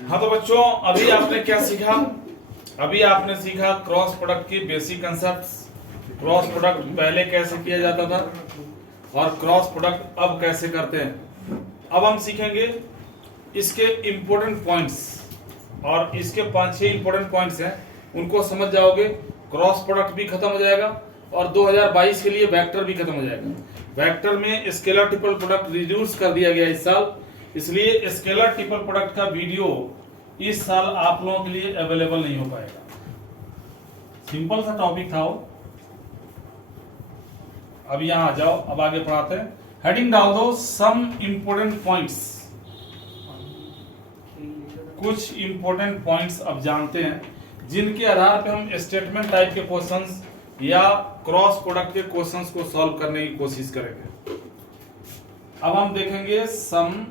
हाँ तो बच्चों, अभी आपने क्या सीखा? अभी आपने सीखा क्रॉस प्रोडक्ट की बेसिक कंसेप्ट्स। क्रॉस प्रोडक्ट पहले कैसे किया जाता था और क्रॉस प्रोडक्ट अब कैसे करते हैं। अब हम सीखेंगे इसके इंपॉर्टेंट पॉइंट्स, और इसके 5-6 इंपॉर्टेंट पॉइंट्स हैं, उनको समझ जाओगे। क्रॉस प्रोडक्ट भी खत्म हो जाएगा और 2022 के लिए वेक्टर भी खत्म हो जाएगा। वेक्टर में स्केलर ट्रिपल प्रोडक्ट रिड्यूस कर दिया गया इस साल, इसलिए स्केलर ट्रिपल प्रोडक्ट का वीडियो इस साल आप लोगों के लिए अवेलेबल नहीं हो पाएगा। सिंपल सा टॉपिक था वो। अब यहां आ जाओ, अब आगे पढ़ाते हैं। हेडिंग डाल दो सम इंपोर्टेंट पॉइंट्स। कुछ इंपोर्टेंट पॉइंट्स अब जानते हैं जिनके आधार पे हम स्टेटमेंट टाइप के क्वेश्चंस या क्रॉस प्रोडक्ट के क्वेश्चंस को सॉल्व करने की कोशिश करेंगे। अब हम देखेंगे सम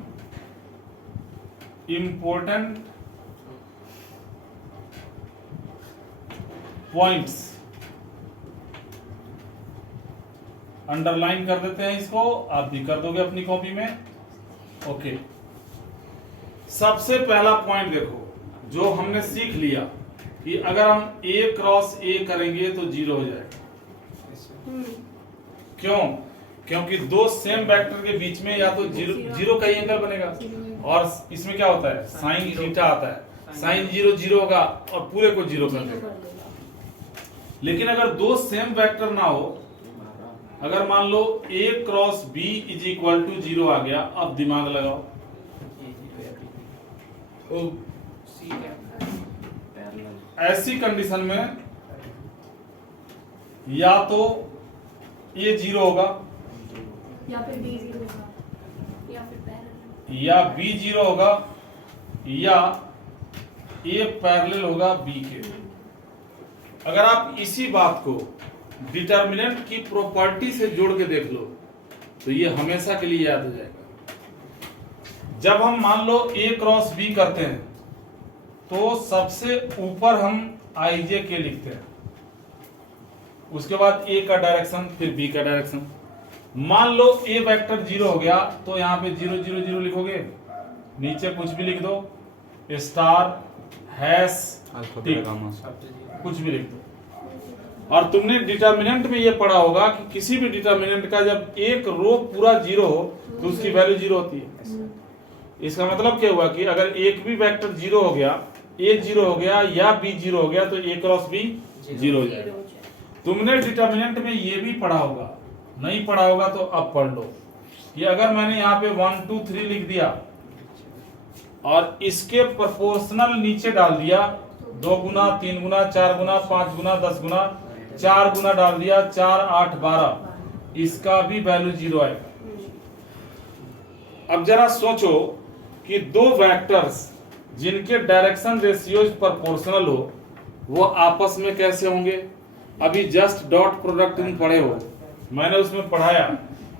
इंपोर्टेंट पॉइंट्स। अंडरलाइन कर देते हैं इसको, आप भी कर दोगे अपनी कॉपी में। ओके, सबसे पहला पॉइंट देखो, जो हमने सीख लिया कि अगर हम ए क्रॉस ए करेंगे तो 0 हो जाएगा। क्यों? क्योंकि दो सेम वेक्टर के बीच में या तो जीरो का ही एंगल बनेगा, और इसमें क्या होता है, साइन थीटा आता है। साइन 0 0 होगा और पूरे को 0 कर देगा। लेकिन अगर दो सेम वेक्टर ना हो, अगर मान लो a cross b is equal to 0 आ गया, अब दिमाग लगाओ। ऐसी कंडीशन में या तो a 0 होगा या फिर b 0 होगा या फिर पैरेलल, या b 0 होगा या a पैरेलल होगा b के। अगर आप इसी बात को डिटर्मिनेंट की प्रॉपर्टी से जोड़ के देख लो तो ये हमेशा के लिए याद हो जाएगा। जब हम मान लो a क्रॉस b करते हैं तो सबसे ऊपर हम ij के लिखते हैं, उसके बाद a का डायरेक्शन, फिर b का डायरेक्शन। मान लो a वेक्टर 0 हो गया तो यहाँ पे 0 0 0 लिखोगे, नीचे कुछ भी लिख दो, स्टार हैश कुछ भी लिख दो। और तुमने डिटर्मिनेंट में ये पढ़ा होगा कि किसी भी डिटर्मिनेंट का जब एक रो पूरा 0 हो तो उसकी वैल्यू 0 होती है। इसका मतलब क्या हुआ कि अगर एक भी वेक्टर 0 हो गया, a 0 हो गया या b 0 हो गया, तो a क्रॉस b 0 हो जाएगा। तुमने डिटर्मिनेंट में ये भी पढ़ा होगा, नहीं पढ़ा होगा तो अब पढ़ लो कि अगर मैंने यहाँ पे 1 2 3 लिख दिया और इसके प्रोपोर्शनल नीचे डाल दिया, 2 गुना 3 गुना 4 गुना 5 गुना 10 गुना 4 गुना डाल दिया, 4 8 12, इसका भी वैल्यू 0 आएगा। अब जरा सोचो कि दो वेक्टर्स जिनके डायरेक्शन रेशियोज प्रोपोर्शनल हो वो आपस में कैसे होंगे। अभी जस्ट डॉट प्रोडक्ट तुम पढ़े हो, मैंने उसमें पढ़ाया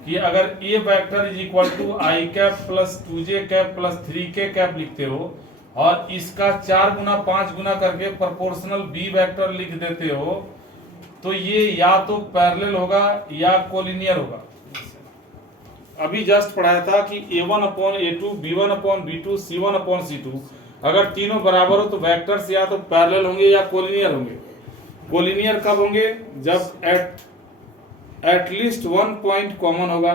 कि अगर a vector is equal to i cap plus 2j cap plus 3k cap लिखते हो और इसका 4 गुना 5 गुना करके प्रोपोर्शनल b वेक्टर लिख देते हो, तो ये या तो पैरेलल होगा या कोलिनियर होगा। अभी जस्ट पढ़ाया था कि a1 upon a2, b1 upon b2, c1 upon c2, अगर तीनों बराबर हो तो वेक्टर्स या तो पैरेलल होंगे या कोलिनियर होंगे। कोलिनियर कब होंगे? जब एटलीस्ट 1 पॉइंट कॉमन होगा।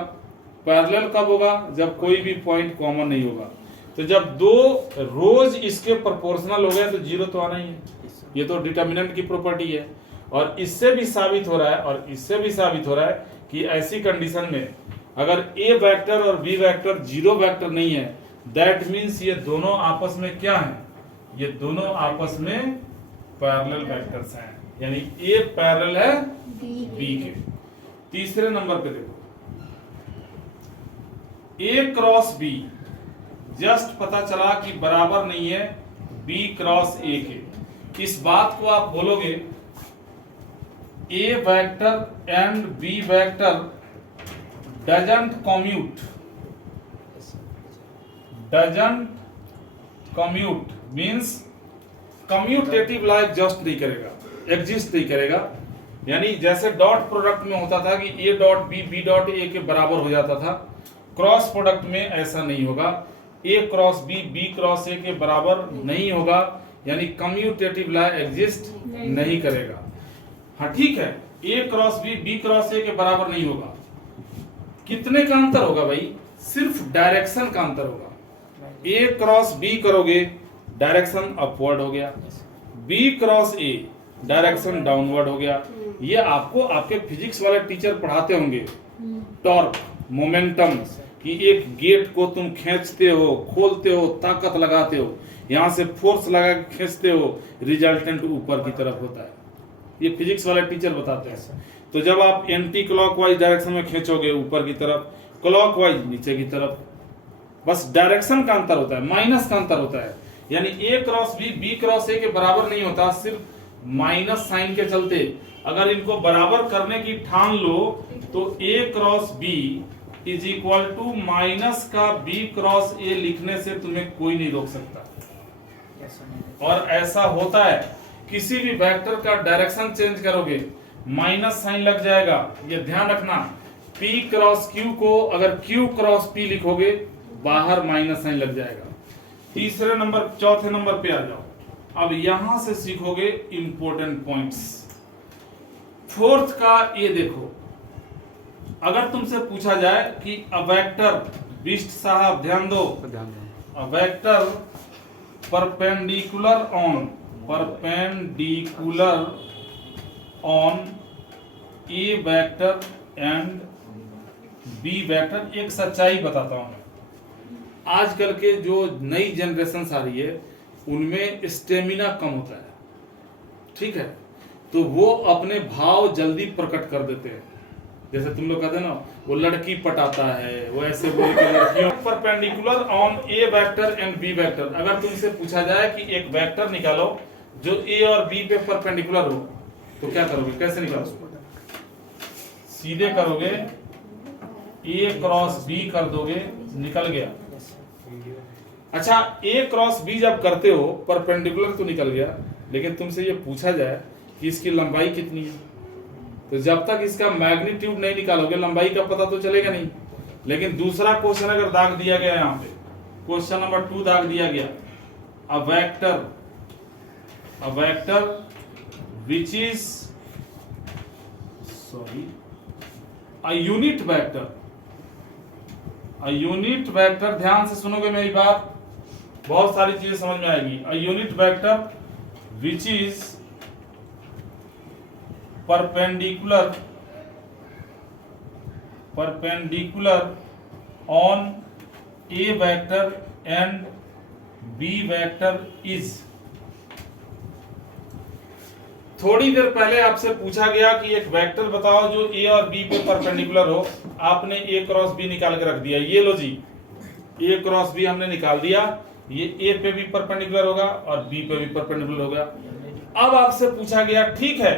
पैरेलल कब होगा? जब कोई भी पॉइंट कॉमन नहीं होगा। तो जब दो रोज इसके प्रोपोर्शनल हो गए तो 0 तो आना ही है। ये तो डिटर्मिनेंट की प्रॉपर्टी है। और इससे भी साबित हो रहा है कि ऐसी कंडीशन में अगर a वेक्टर और b वेक्टर 0 वेक्टर नहीं है, दैट मीन्स ये दोनों आपस में क्या हैं? ये दोनों आपस में पैरेलल वेक्टर्स हैं, यानी a पैरेलल है b के। तीसरे नंबर पे देखो, a क्रॉस b जस्ट पता चला कि बराबर नहीं है b क्रॉस a के। इस बात को आप बोलोगे a vector and b vector doesn't commute means commutative like just नहीं करेगा, एग्जिस्ट नहीं करेगा। यानी जैसे डॉट प्रोडक्ट में होता था कि a dot b b dot a के बराबर हो जाता था, क्रॉस प्रोडक्ट में ऐसा नहीं होगा। A cross B B cross A के बराबर नहीं होगा, यानी कम्यूटेटिव लॉ एग्जिस्ट नहीं करेगा। हाँ ठीक है, A cross B B cross A के बराबर नहीं होगा। कितने का अंतर होगा भाई? सिर्फ डायरेक्शन का अंतर होगा। ए क्रॉस बी करोगे डायरेक्शन अपवर्ड हो गया, B cross A direction downward हो गया। ये आपको आपके फिजिक्स वाले टीचर पढ़ाते होंगे। टॉर्क, मोमेंटम, कि एक गेट को तुम खींचते हो, खोलते हो, ताकत लगाते हो, यहाँ से फोर्स लगा के खींचते हो, रिजल्टेंट ऊपर की तरफ होता है। ये फिजिक्स वाले टीचर बताते हैं। तो जब आप एंटी क्लॉकवाइज डायरेक्शन में खींचोगे ऊपर की तरफ, क्लॉकवाइज नीचे की तरफ, बस डायरेक्शन का अंतर होता है, माइनस का अंतर होता है। यानी A cross B B cross A के बराबर नहीं होता, सिर्फ माइनस साइन के चलते। अगर इनको बराबर करने की ठान लो तो A cross B is equal to minus का बी क्रॉस ए लिखने से तुम्हें कोई नहीं रोक सकता। और ऐसा होता है, किसी भी वेक्टर का डायरेक्शन चेंज करोगे माइनस साइन लग जाएगा, ये ध्यान रखना। P क्रॉस Q को अगर Q क्रॉस P लिखोगे बाहर माइनस साइन लग जाएगा। तीसरे नंबर, चौथे नंबर पे आ जाओ। अब यहां से सीखोगे इंपॉर्टेंट पॉइंट्स। फोर्थ का ये देखो, अगर तुमसे पूछा जाए कि अ वेक्टर, बिस्ट साहब ध्यान दो, a vector perpendicular on A vector and B vector. एक सच्चाई बताता हूं मैं, आजकल के जो नई जनरेशन आ रही है उनमें स्टेमिना कम होता है, ठीक है, तो वो अपने भाव जल्दी प्रकट कर देते हैं। जैसे तुम लोग कहते हैं ना, वो लड़की पटाता है, वो ऐसे बोल के लड़कियों। Perpendicular on A vector and B vector, अगर तुमसे पूछा जाए कि एक वेक्टर निकालो जो ए और बी पे परपेंडिकुलर हो, तो क्या करोगे, कैसे निकालोगे? सीधे करोगे, ए क्रॉस बी कर दोगे, निकल गया। अच्छा, ए क्रॉस बी जब करते हो परपेंडिकुलर तो निकल गया, लेकिन तुमसे ये पूछा जाए कि इसकी लंबाई कितनी है, तो जब तक इसका मैग्नीट्यूड नहीं निकालोगे लंबाई का पता तो चलेगा नहीं। लेकिन दूसरा क्वेश्चन अगर दाग दिया गया, यहाँ पे क्वेश्चन नंबर 2 दाग दिया गया, a vector which is a unit vector, ध्यान से सुनोगे मेरी बात, बहुत सारी चीजें समझ में आएगी। A unit vector which is perpendicular on A vector and B vector is. थोड़ी देर पहले आपसे पूछा गया कि एक वेक्टर बताओ जो ए और बी पे परपेंडिकुलर हो, आपने ए क्रॉस बी निकाल के रख दिया। ये लो जी, ए क्रॉस बी हमने निकाल दिया, ये ए पे भी परपेंडिकुलर होगा और बी पे भी परपेंडिकुलर होगा। अब आपसे पूछा गया, ठीक है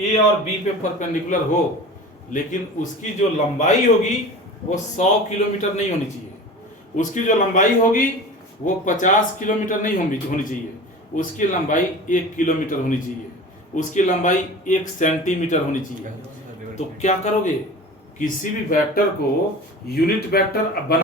ए और बी पे परपेंडिकुलर हो, लेकिन उसकी जो लंबाई होगी वो 100 किलोमीटर नहीं होनी चाहिए, उसकी जो लंबाई होगी वो 50 किलोमीटर नहीं होनी चाहिए, उसकी लंबाई 1 किलोमीटर होनी चाहिए, उसकी लंबाई 1 सेंटीमीटर होनी चाहिए। तो क्या करोगे, किसी भी वेक्टर को यूनिट वेक्टर बना